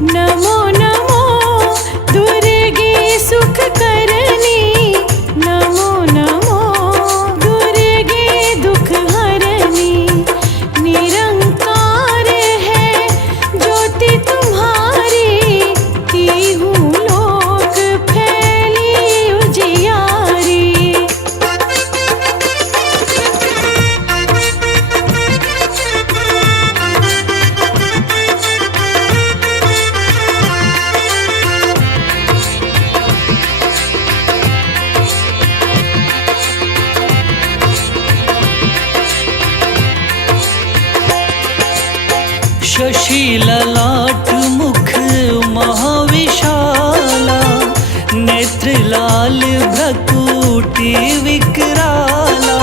नमो नमो दुर्गे सुख करनी, नमो नमो दुर्गे दुख हरनी। निरंकार है ज्योति तुम्हारी, तीहूं लोक फैली उजियारी। शशि ललाट मुख महाविशाला, नेत्र लाल भ्रकुटी विकराला।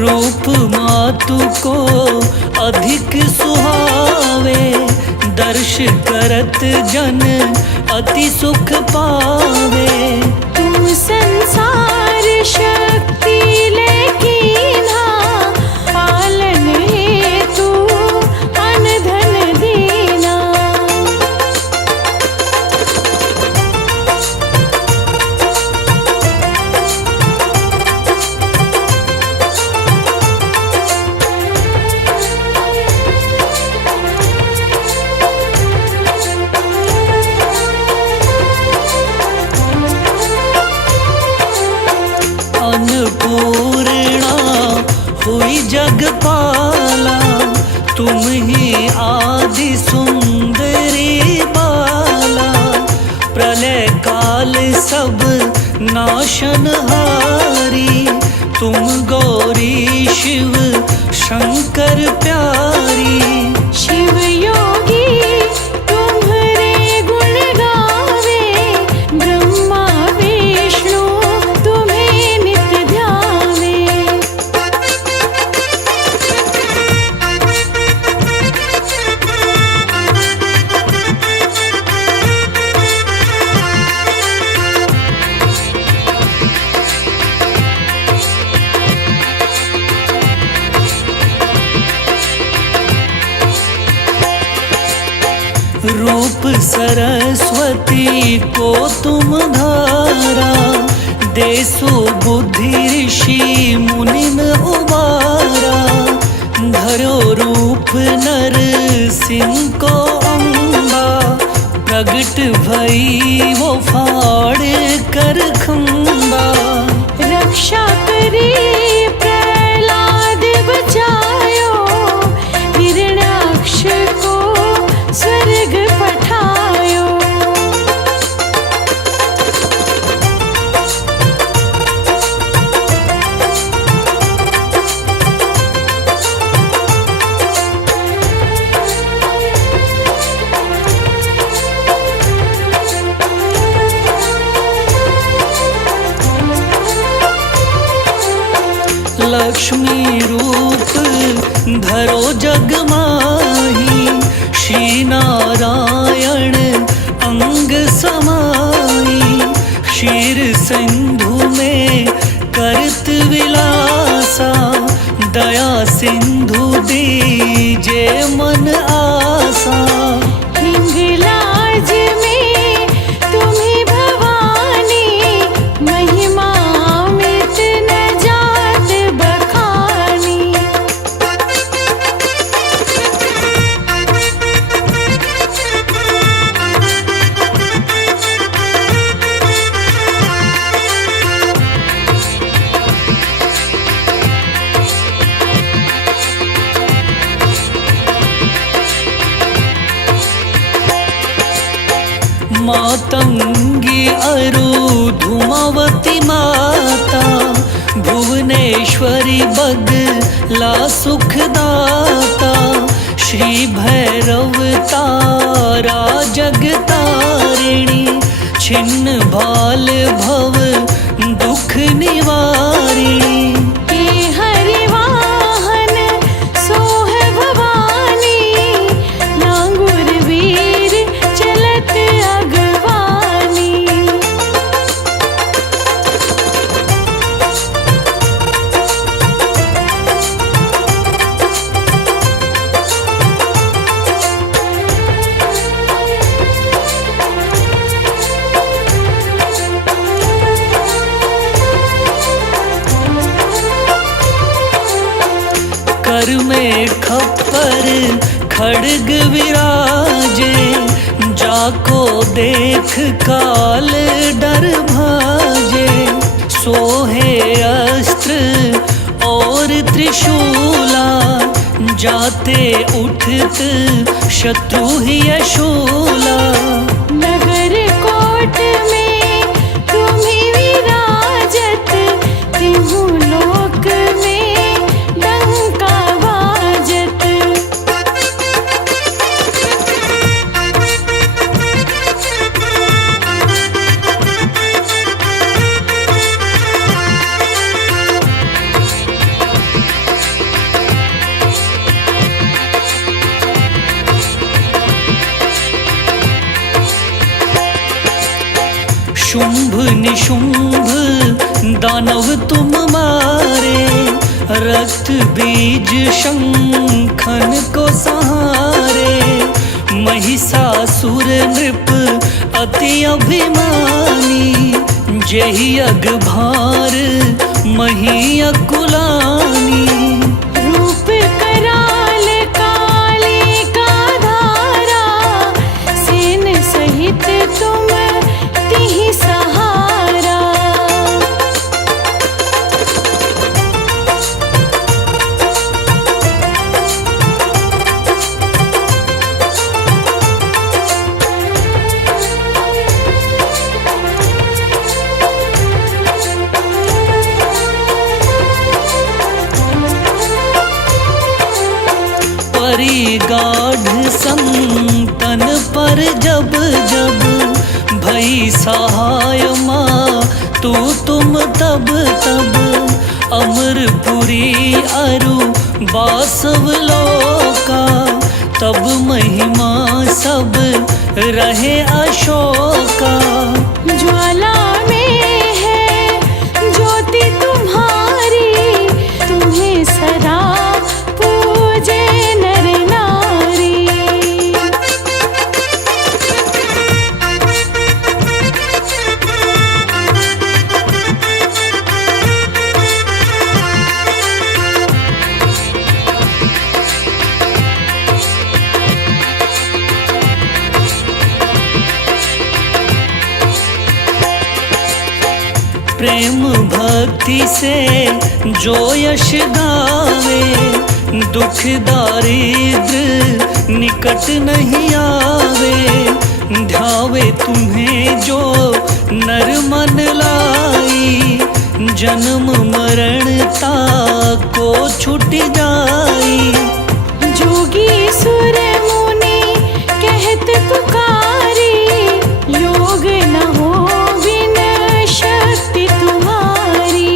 रूप मातु को अधिक सुहावे, दर्श करत जन अति सुख पावे। तुम संसार शक्ति लेकीन्हा, पालन हेतु अन धन दीना। अन्नपूर्णा हुई जगपाला, तुम ही आदि सुंदरी बाला। प्रलय काल सब नाशनहारी, तुम गौरी शिव शंकर प्यारी। शिव योगी तुम्हारे गुण गावे, ब्रह्मा विष्णु तुम्हें नित ध्यावे। रूप सरस्वती को तुम धारा, देसु बुद्धि ऋषि मुनिन उबारा। धरो रूप नर सिंह को अम्बा, प्रगट भई वो फाड़ कर खंबा। रक्षा करी प्रहलाद बचायो, हिरण्याक्ष को स्वर्ग पठायो। लक्ष्मी रूप धरो जग माही, श्री नारायण अंग समाई। क्षीर सिंधु में करत विलासा, दया सिंधु दीजे मन आसा। हिंगलाज में तुम्ही भवानी, महिमा अमित न जात बखानी। मातंगी अरु धूमावती माता, भुवनेश्वरी बगला सुखदाता। श्री भैरव तारा जगतारिणी, छिन्न भाल भव दुख निवारिणी। हे हरिवाहन सोह भवानी, नांगुर वीर चलत अगवानी। खप्पर खड्ग विराजे, जाको देख काल डर भाजे। सोहे अस्त्र और त्रिशूला, जाते उठत शत्रु ही अशूला। नगर कोट में तुम्हीं विराजत, तिहु लोक में डंका बाजत। शुंभ निशुंभ दानव तुम मारे, रक्त बीज शंखन को सहारे। महिषासुर नृप अति अभिमानी, जेहि अगभार मही अकुलानी। रूप कराल काली का धारा, सेन सहित तुम तिहि सहारा। परिगाढ़ संतन पर जब जब, भई सहाय माँ तू तुम तब तब। अमरपुरी अरु बासव लोका, तब महिमा सब रहे अशोका। ज्वाला में है ज्योति तुम्हारी, तुम्हें सदा पूजे नर नारी। प्रेम भक्ति से जो यश गावे, दुख दारिद्र निकट नहीं आवे। ध्यावे तुम्हें जो नर मन लाई, जन्म मरणता को छूट जाई। जोगी सुर मुनि कहत पुकारी, योग न हो बिन शक्ति तुम्हारी।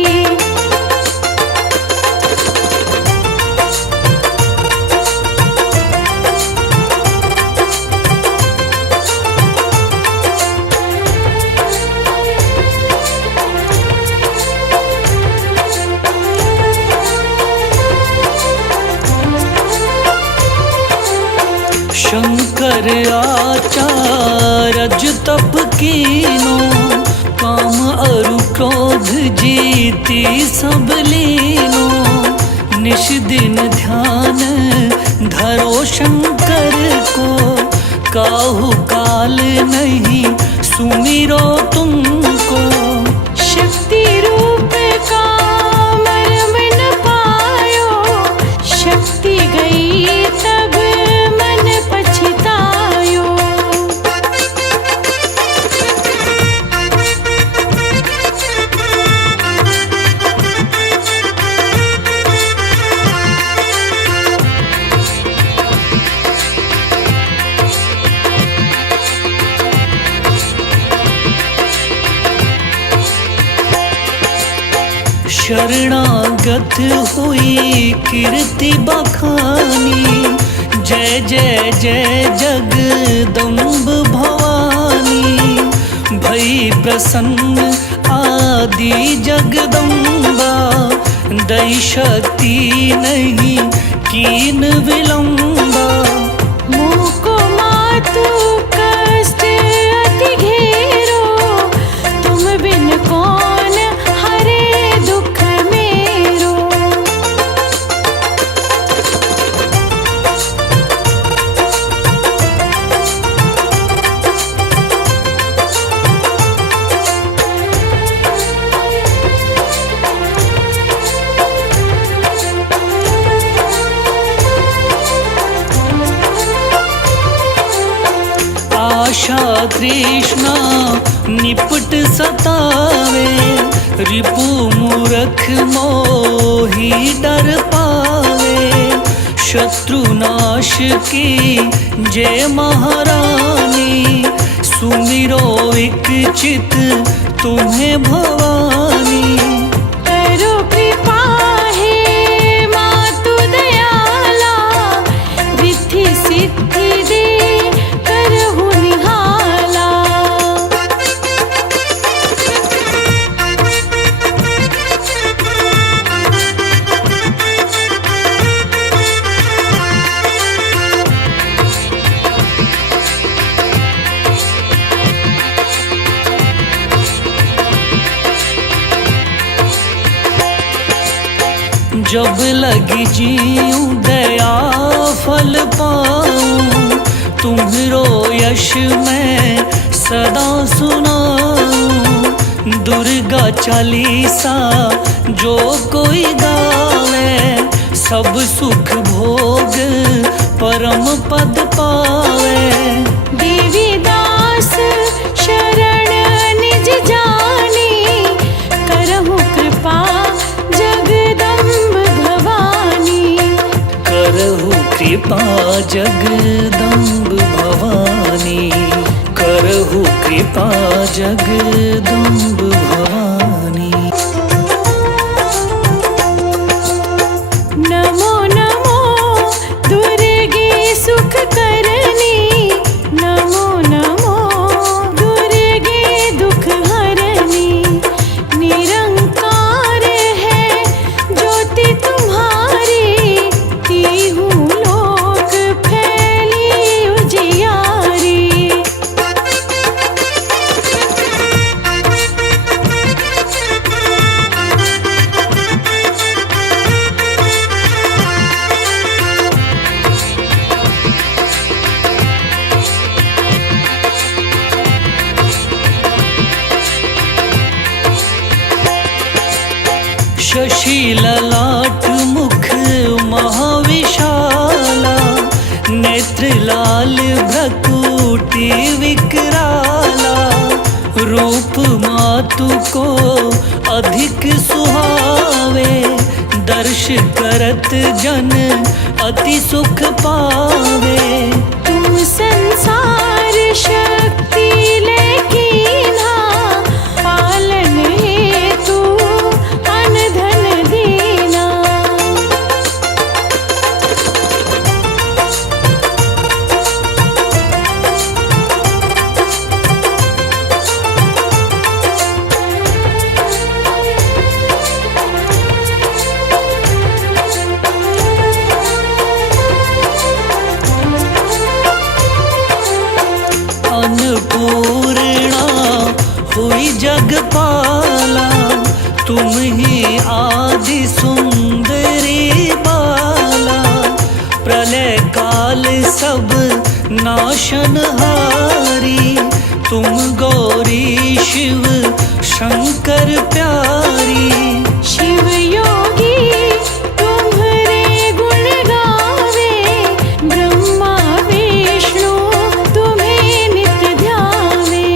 शंकर आचार्य तप कीनो, काम अरु क्रोध जीती सब लीनो। निश दिन ध्यान धरो शंकर को, काहू काल नहीं सुमिरो तुमको। शक्ति रूप का मर्म न पायो, शक्ति गई तब मन पछतायो। शरणागत हुई कीर्ति बखानी, जय जय जय जगदम्ब भवानी। भई प्रसन्न आदि जगदम्बा, दई शक्ति नहीं कीन विलंबा। मुँह को मातु कष्ट अति घेरो, तुम बिन कौन हरे दुख मेरो। आशा तृष्णा निपट सतावे, रिपु मूरख मोही डर पावे। शत्रु नाश की जय महारानी, सुमिरो एक चित तुम्हें भवानी। करो कृपा हे मातु दयाला, रिद्धि सिद्धि दे करहु निहाला। जब लगी जीऊं दया फल पाऊं, तुम्हरो यश मैं सदा सुनाऊं। दुर्गा चालीसा जो कोई गावे, सब सुख भोग परम पद पावे। देवी दास शरण निज जानी, करहु कृपा जगदम्ब भवानी। करहु कृपा जगदम्ब भवानी, करहु कृपा जगदम्ब भवानी। नमो नमो दुर्गे सुख करनी, नमो नमो दुर्गे दुख हरनी। निरंकार है ज्योति तुम्हारी, तीहू लोक फैली उजियारी। शशि ललाट मुख महाविशाला, नेत्र लाल भ्रकुटी विकराला। रूप मातु को अधिक सुहावे, दर्श करत जन अति सुख पावे। तुम संसार शक्ति लेकीना, पालन हेतु अन धन दीना। अन्नपूर्णा हुई जगपाला, तुम ही आदि सुंदरी बाला। प्रलय काल सब नाशनहारी, तुम गौरी शिव शंकर प्यारी। शिव योगी तुम्हारे गुण गावे, ब्रह्मा विष्णु तुम्हें नित ध्यावे।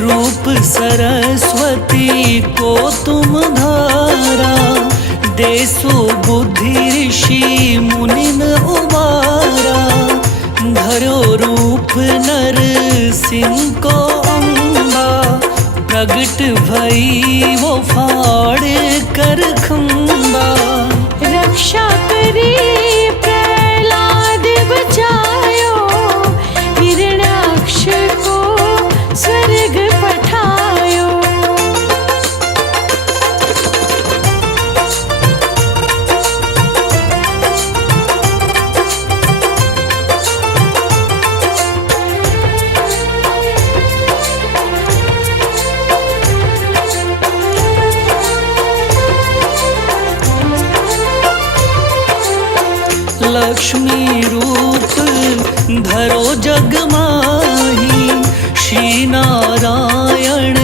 रूप सरस्वती को तुम धारा, देसु बुद्धि ऋषि मुनिन उबारा। धरो रूप नर सिंह को अम्बा, प्रगट भई वो फाड़ कर खंबा। रक्षा करी प्रहलाद बचायो, हिरण्याक्ष को स्वर्ग पठायो। लक्ष्मी रूप धरो जग माही, श्री नारायण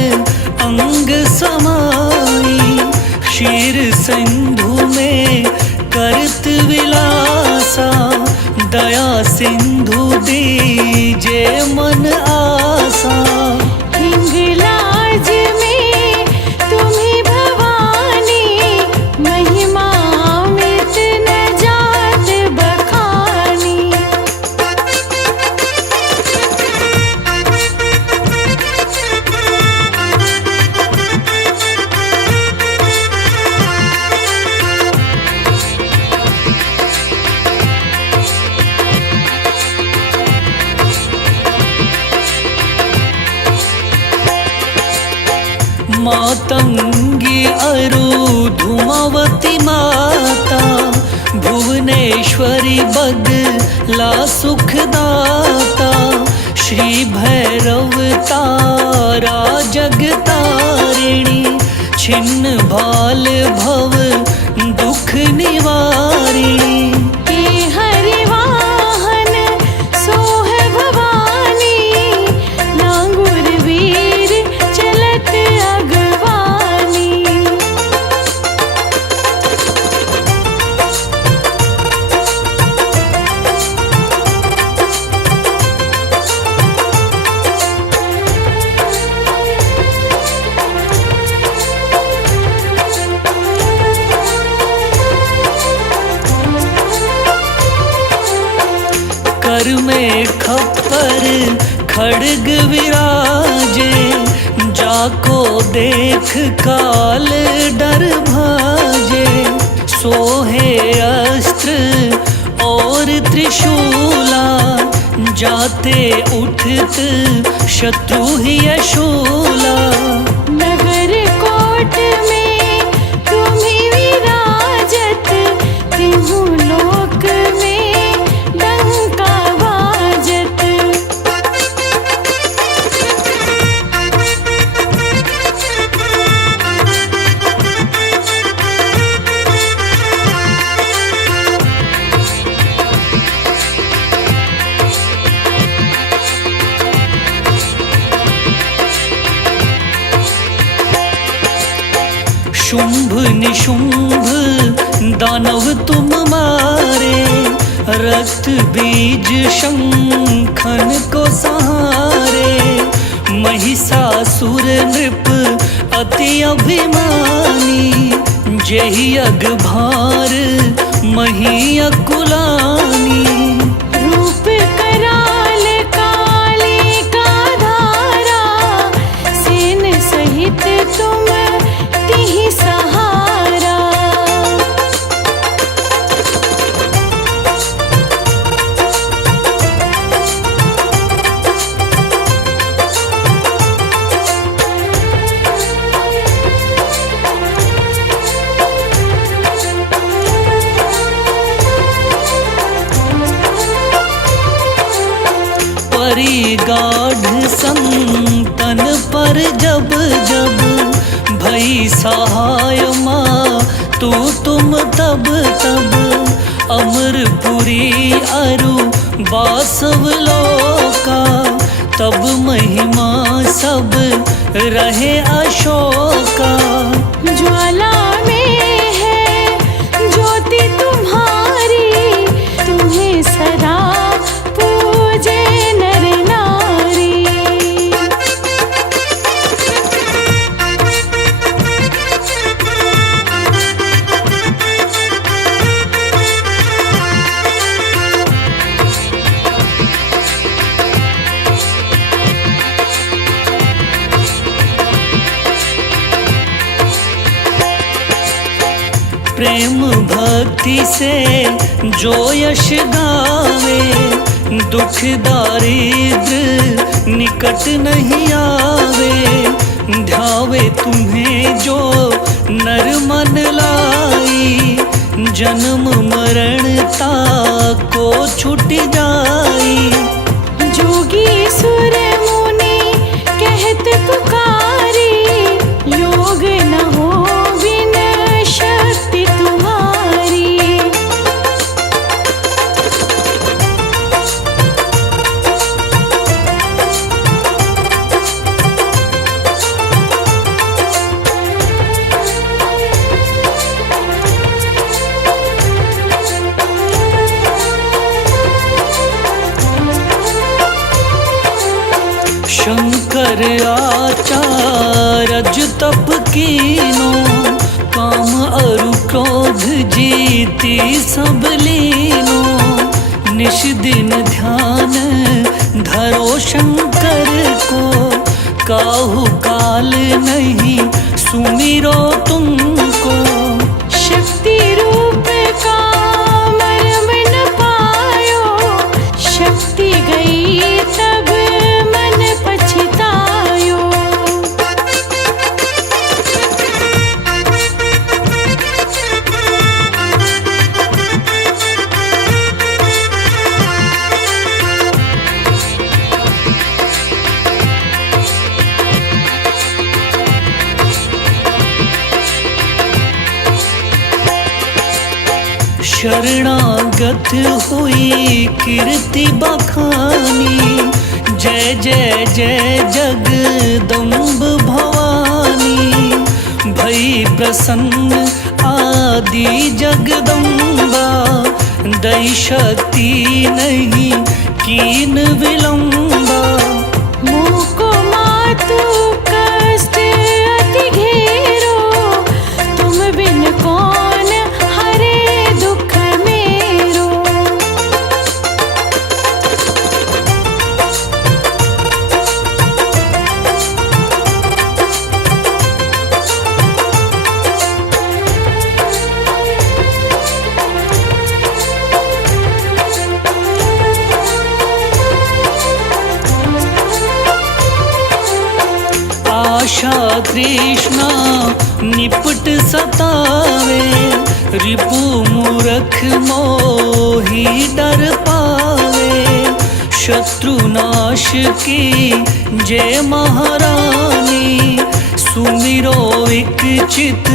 अंग समाई, क्षीर सिंधु में करत विलासा, दया सिंधु दीजे मन आसा। हिंगलाज में तुम्ही भवानी, महिमा अमित न जात बखानी। मातंगी अरु धूमावती माता, भुवनेश्वरी बगला सुखदाता, श्री भैरव तारा जगतारिणी, छिन्न भाल भव दुख निवारिणी। के हरिवाहन सोह भवानी, नांगुर वीर चलत अगवानी। कर में खप्पर खड्ग विराजे, जाको देख काल डर भाजे, सोहे अस्त्र और त्रिशूला, जाते उठत शत्रु ही यशूला। नगर कोट में तुम्ही विराजत, तिहु लोक में डंका बाजत। शुंभ निशुंभ दानव तुम मारे, रक्त बीज शंखन को सहारे, महिषासुर नृप अति अभिमानी, जेहि अग भार मही अकुलानी। रूप कराल काली का धारा, सेन सहित तुम तिहि सहारा। परिगाढ़ संतन पर जब जब, भई सहाय माँ तू तुम तब तब, अमरपुरी अरु बासव लोका, तब महिमा सब रहे अशोका। ज्वाला में है ज्योति तुम्हारी, तुम्हें सदा पूजे नर नारी। प्रेम भक्ति से जो यश गावे, दुख दारिद्र निकट नहीं आवे, ध्यावे तुम्हें जो नर मन लाई, जन्म मरण ताको छूट जाई। जोगी सुर मुनि कहत पुकारी, योग न हो बिन शक्ति तुम्हारी। कर आचारज तप कीनो, काम अरु क्रोध जीती सब लीनो। निश दिन ध्यान धरो शंकर को, काहू काल नहीं सुमिरो तुमको। शक्ति रूप का मर्म न पायो, शक्ति गई तब मन पछतायो। शरणागत हुई कीर्ति बखानी, जय जय जय जगदम्ब भवानी। भई प्रसन्न आदि जगदम्बा, दई शक्ति नहीं कीन विलंबा। मुँह को मातु कष्ट अति घेरो, तुम बिन कौन हरे दुख मेरो। आशा तृष्णा निपट सतावे, रिपु मूरख मोही डर पावे। शत्रु नाश की जय महारानी, सुमिरो एक चित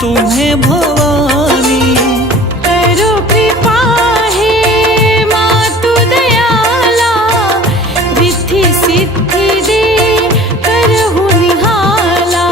तुम्हें भवानी। करो कृपा हे मातु दयाला, रिद्धि सिद्धि दे करहु निहाला।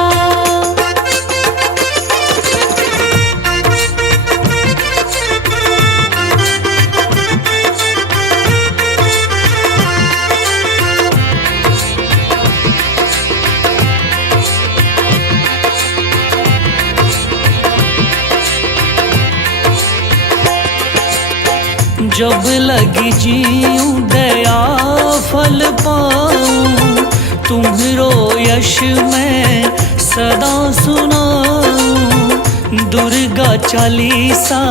जब लगी जीऊं दया फल पाऊं, तुम्हरो यश मैं सदा सुनाऊं। दुर्गा चालीसा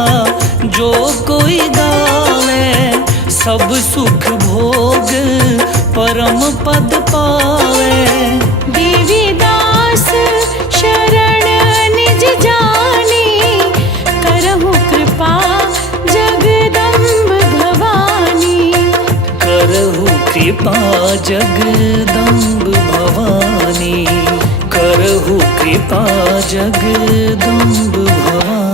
जो कोई गावे, सब सुख भोग परम पद पावे। देवी दास शरण निज जानी, करहु कृपा जगदम्ब भवानी। करहु कृपा जगदम्ब भवानी, करहु कृपा जगदम्ब भवानी।